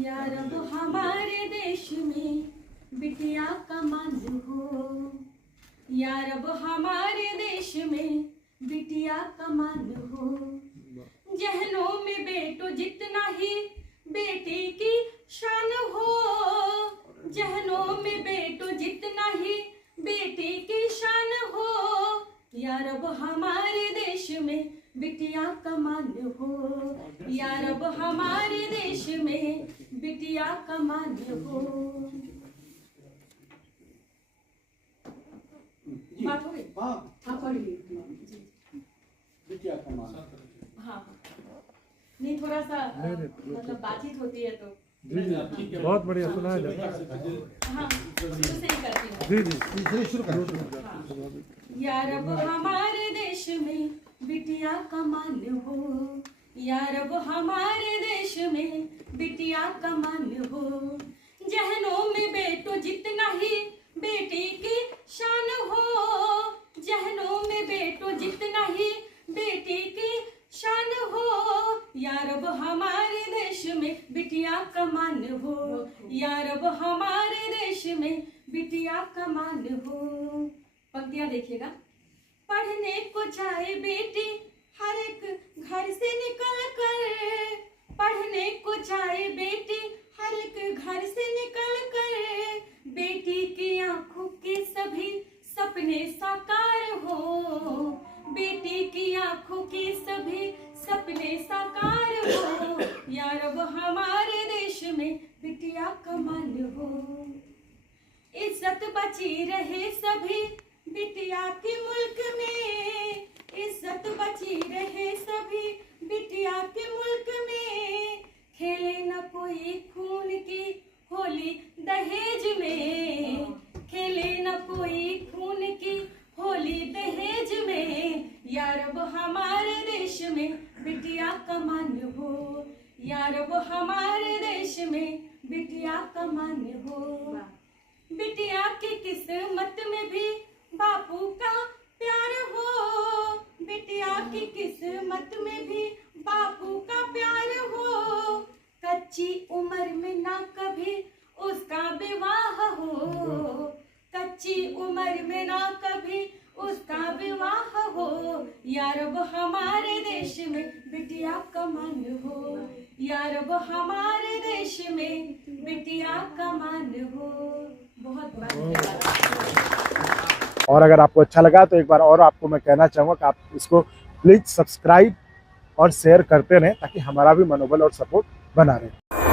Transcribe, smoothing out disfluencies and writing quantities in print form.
यार अब हमारे देश में बिटिया का मान हो, यार अब हमारे देश में बिटिया का मान हो। जहनों में बेटो जितना ही बेटी की शान हो, जहनों में बेटो जितना ही बेटी की शान हो। यार अब हमारे देश में बिटिया का मान हो, यार अब हमारे देश में बिटिया का मान हो। बात हो गई? हाँ पढ़िए। बिटिया का मान। हाँ नहीं, थोड़ा सा मतलब बातचीत होती है तो जी जी बहुत बढ़िया सुना है। हाँ शुरू से ही करती हूँ। जी जी शुरू करो। हाँ। यार अब हमारे देश में बिटिया का मान हो, यार अब हमारे देश में बिटिया का मान हो। जहनों में बेटो जितना ही बेटी की शान हो, जहनों में बेटो जितना ही बेटी की शान हो। यार अब हमारे देश में बिटिया का मान हो, यार अब हमारे देश में बिटिया का मान हो। पंक्तियां देखिएगा। पढ़ने को जाए बेटी हर एक घर से निकल कर, पढ़ने को जाए बेटी हर एक घर से निकल कर। बेटी की आंखों के सभी सपने साकार हो, बेटी की आंखों के सभी सपने साकार हो। यार अब हमारे देश में बिटिया का मान हो। इज्जत बची रहे सभी बिटिया के मुल्क में, इज्जत बची रहे सभी बिटिया के मुल्क में। खेले न कोई खून की होली दहेज में, खेले न कोई खून की होली दहेज में। यार अब हमारे देश में बिटिया का मान हो, यार अब हमारे देश में बिटिया का मान हो। बिटिया की किस्मत में भी बापू का प्यार हो, बिटिया की किस्मत में भी बापू का प्यार हो। कच्ची उम्र में ना कभी उसका विवाह हो, कच्ची उम्र में ना कभी उसका विवाह हो। यार अब हमारे देश में बिटिया का मान हो, यार अब हमारे देश में बिटिया का मान हो। बहुत और अगर आपको अच्छा लगा तो एक बार और आपको मैं कहना चाहूँगा कि आप इसको प्लीज़ सब्सक्राइब और शेयर करते रहें ताकि हमारा भी मनोबल और सपोर्ट बना रहे।